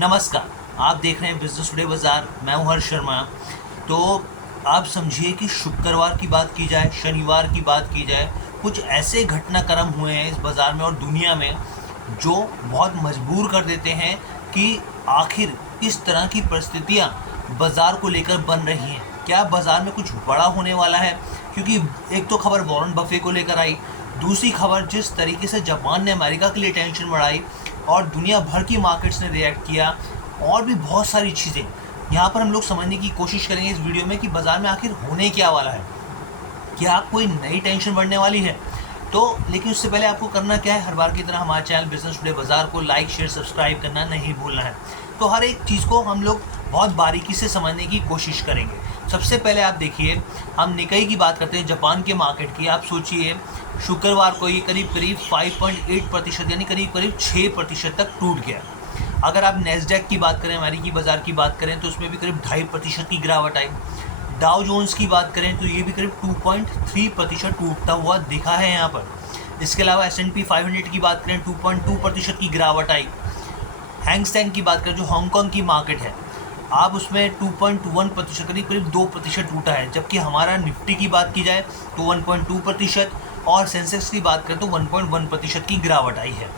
नमस्कार, आप देख रहे हैं बिजनेस टुडे बाजार। मैं हूं हर्ष शर्मा। तो आप समझिए कि शुक्रवार की बात की जाए, शनिवार की बात की जाए, कुछ ऐसे घटनाक्रम हुए हैं इस बाज़ार में और दुनिया में जो बहुत मजबूर कर देते हैं कि आखिर किस तरह की परिस्थितियां बाज़ार को लेकर बन रही हैं। क्या बाज़ार में कुछ बड़ा होने वाला है? क्योंकि एक तो खबर वॉरेन बफे को लेकर आई, दूसरी खबर जिस तरीके से जापान ने अमेरिका के लिए टेंशन बढ़ाई और दुनिया भर की मार्केट्स ने रिएक्ट किया, और भी बहुत सारी चीज़ें यहाँ पर हम लोग समझने की कोशिश करेंगे इस वीडियो में कि बाज़ार में आखिर होने क्या वाला है। क्या कोई नई टेंशन बढ़ने वाली है? तो लेकिन उससे पहले आपको करना क्या है, हर बार की तरह हमारे चैनल बिजनेस टुडे बाज़ार को लाइक शेयर सब्सक्राइब करना नहीं भूलना है। तो हर एक चीज़ को हम लोग बहुत बारीकी से समझने की कोशिश करेंगे। सबसे पहले आप देखिए, हम निकाई की बात करते हैं, जापान के मार्केट की। आप सोचिए शुक्रवार को ये करीब 5.8% यानी करीब 6% तक टूट गया। अगर आप नेस्डैक की बात करें, अमेरिकी बाज़ार की बात करें, तो उसमें भी करीब 2.5% की गिरावट आई। डाउ जोन्स की बात करें तो ये भी करीब 2.3% टूटता हुआ दिखा है यहाँ पर। इसके अलावा S&P 500 की बात करें 2.2% की गिरावट आई। हैंग सेंग की बात करें जो हांगकांग की मार्केट है, आप उसमें 2.1% करीब 2% टूटा है। जबकि हमारा निफ्टी की बात की जाए तो 1.2% और सेंसेक्स की बात करें तो 1.1% की गिरावट आई है।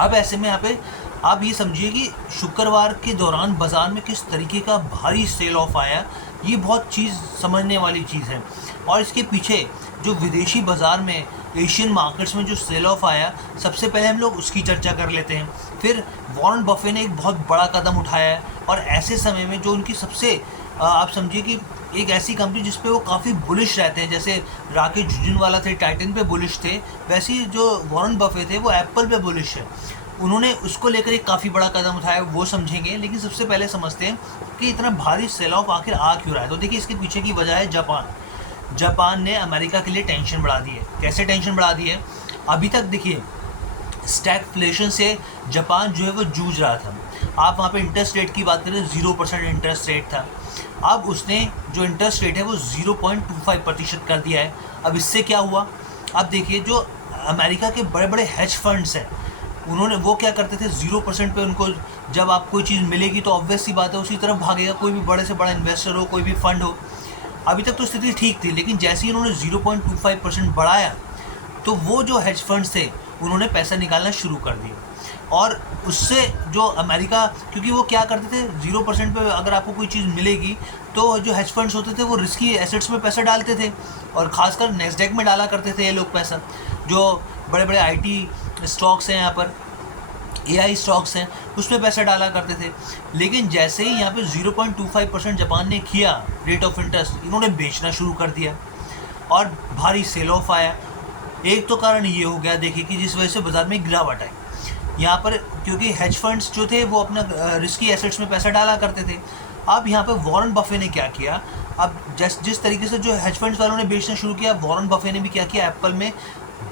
अब ऐसे में यहाँ पे आप ये समझिए कि शुक्रवार के दौरान बाज़ार में किस तरीके का भारी सेल ऑफ आया, ये बहुत चीज़ समझने वाली चीज़ है। और इसके पीछे जो विदेशी बाज़ार में, एशियन मार्केट्स में जो सेल ऑफ आया, सबसे पहले हम लोग उसकी चर्चा कर लेते हैं। फिर वॉरेन बफे ने एक बहुत बड़ा कदम उठाया है और ऐसे समय में जो उनकी सबसे आप समझिए कि एक ऐसी कंपनी जिस पे वो काफ़ी बुलिश रहते हैं, जैसे राकेश झुनझुनवाला थे टाइटन पे बुलिश थे, वैसे ही जो वॉरेन बफे थे वो एप्पल पे बुलिश है। उन्होंने उसको लेकर एक काफ़ी बड़ा कदम उठाया, वो समझेंगे। लेकिन सबसे पहले समझते हैं कि इतना भारी सेल ऑफ आखिर आ क्यों रहा है। तो देखिए, इसके पीछे की वजह है जापान ने अमेरिका के लिए टेंशन बढ़ा दी है। कैसे टेंशन बढ़ा दी है? अभी तक देखिए, स्टैगफ्लेशन से जापान जो है वो जूझ रहा था। आप वहाँ पे इंटरेस्ट रेट की बात करें, 0% इंटरेस्ट रेट था। अब उसने जो इंटरेस्ट रेट है वो 0.25% कर दिया है। अब इससे क्या हुआ? अब देखिए, जो अमेरिका के बड़े बड़े हेज फंड्स हैं, उन्होंने वो क्या करते थे, 0% पे उनको जब आप कोई चीज़ मिलेगी तो ऑब्वियस सी बात है उसी तरफ भागेगा, कोई भी बड़े से बड़ा इन्वेस्टर हो, कोई भी फंड हो। अभी तक तो स्थिति ठीक थी, लेकिन जैसे ही उन्होंने 0.25% बढ़ाया तो वो जो हेज फंड्स थे उन्होंने पैसा निकालना शुरू कर दिया। और उससे जो अमेरिका, क्योंकि वो क्या करते थे, 0% पे अगर आपको कोई चीज़ मिलेगी तो जो हेज फंड्स होते थे वो रिस्की एसेट्स में पैसा डालते थे, और ख़ासकर नेस्डैक में डाला करते थे ये लोग पैसा। जो बड़े बड़े IT स्टॉक्स हैं, यहाँ पर AI स्टॉक्स हैं, उसमें पैसा डाला करते थे। लेकिन जैसे ही यहाँ पे 0.25% जापान ने किया रेट ऑफ इंटरेस्ट, इन्होंने बेचना शुरू कर दिया और भारी सेल ऑफ आया। एक तो कारण ये हो गया देखिए कि जिस वजह से बाज़ार में गिरावट आई यहाँ पर, क्योंकि हेज फंड्स जो थे वो अपना रिस्की एसेट्स में पैसा डाला करते थे। अब यहाँ पे वॉरेन बफे ने क्या किया, अब जिस तरीके से जो हेज फंड्स वालों ने बेचना शुरू किया, वॉरेन बफे ने भी क्या किया, एप्पल में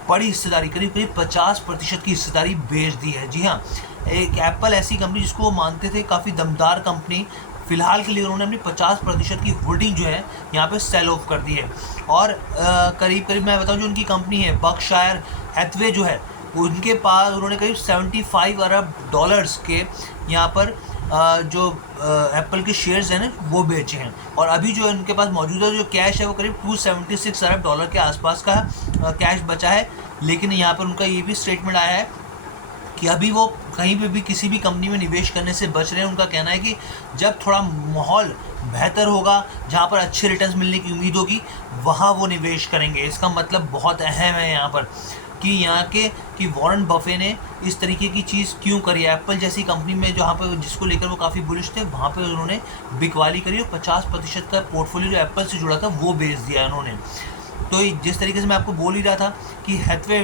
बड़ी हिस्सेदारी, करीब 50% की हिस्सेदारी बेच दी है। जी हाँ, एक एप्पल ऐसी कंपनी जिसको वो मानते थे काफ़ी दमदार कंपनी, फिलहाल के लिए उन्होंने अपनी 50% की होल्डिंग जो है यहाँ पे सेल ऑफ कर दी है। और करीब मैं बताऊँ, जो उनकी कंपनी है बर्कशायर हैथवे जो है, उनके पास उन्होंने करीब $75 अरब के यहाँ पर जो एप्पल के शेयर्स हैं ना वो बेचे हैं। और अभी जो उनके पास मौजूदा जो कैश है वो करीब $276 अरब के आसपास का कैश बचा है। लेकिन यहाँ पर उनका ये भी स्टेटमेंट आया है कि अभी वो कहीं पे भी किसी भी कंपनी में निवेश करने से बच रहे हैं। उनका कहना है कि जब थोड़ा माहौल बेहतर होगा, जहाँ पर अच्छे रिटर्न्स मिलने की उम्मीद होगी, वहाँ वो निवेश करेंगे। इसका मतलब बहुत अहम है यहाँ पर कि वॉरेन बफे ने इस तरीके की चीज़ क्यों करी है। एप्पल जैसी कंपनी में जहाँ पर जिसको लेकर वो काफ़ी बुलिश थे, वहाँ पे उन्होंने बिकवाली करी और 50% का पोर्टफोलियो जो एप्पल से जुड़ा था वो बेच दिया उन्होंने। तो जिस तरीके से मैं आपको बोल ही रहा था कि हैथवे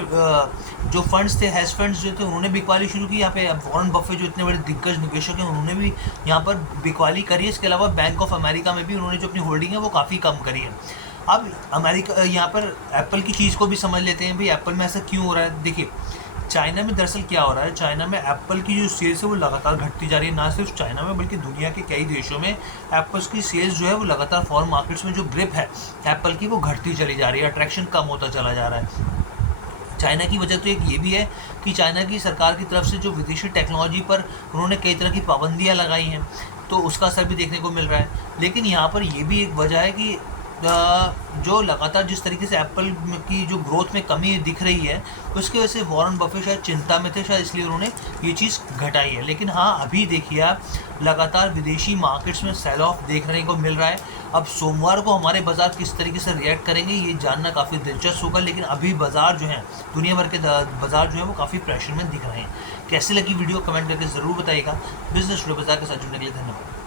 जो फंड्स थे, हेज फंड्स जो थे, उन्होंने बिकवाली शुरू की। यहाँ पे वॉरेन बफे जो इतने बड़े दिग्गज निवेशक हैं, उन्होंने भी यहाँ पर बिकवाली करी है। इसके अलावा बैंक ऑफ अमेरिका में भी उन्होंने जो अपनी होल्डिंग है वो काफ़ी कम करी है। अब अमेरिका यहाँ पर एप्पल की चीज़ को भी समझ लेते हैं, भाई एप्पल में ऐसा क्यों हो रहा है। देखिए, चाइना में दरअसल क्या हो रहा है, चाइना में एप्पल की जो सेल्स है वो लगातार घटती जा रही है। ना सिर्फ चाइना में बल्कि दुनिया के कई देशों में एप्पल्स की सेल्स जो है वो लगातार फॉरेन मार्केट्स में जो ग्रिप है एप्पल की वो घटती चली जा रही है, अट्रैक्शन कम होता चला जा रहा है। चाइना की वजह तो एक ये भी है कि चाइना की सरकार की तरफ से जो विदेशी टेक्नोलॉजी पर उन्होंने कई तरह की पाबंदियां लगाई हैं, तो उसका असर भी देखने को मिल रहा है। लेकिन यहाँ पर ये भी एक वजह है कि जो लगातार जिस तरीके से एप्पल की जो ग्रोथ में कमी दिख रही है, उसकी वजह से वॉरेन बफे शायद चिंता में थे, शायद इसलिए उन्होंने ये चीज़ घटाई है। लेकिन हाँ, अभी देखिए आप, लगातार विदेशी मार्केट्स में सेल ऑफ देखने को मिल रहा है। अब सोमवार को हमारे बाज़ार किस तरीके से रिएक्ट करेंगे ये जानना काफ़ी दिलचस्प होगा। लेकिन अभी बाज़ार जो है, दुनिया भर के बाज़ार जो है वो काफ़ी प्रेशर में दिख रहे हैं। कैसी लगी वीडियो कमेंट करके ज़रूर बताइएगा। बिजनेस टुडे बाज़ार के साथ जुड़ने के लिए धन्यवाद।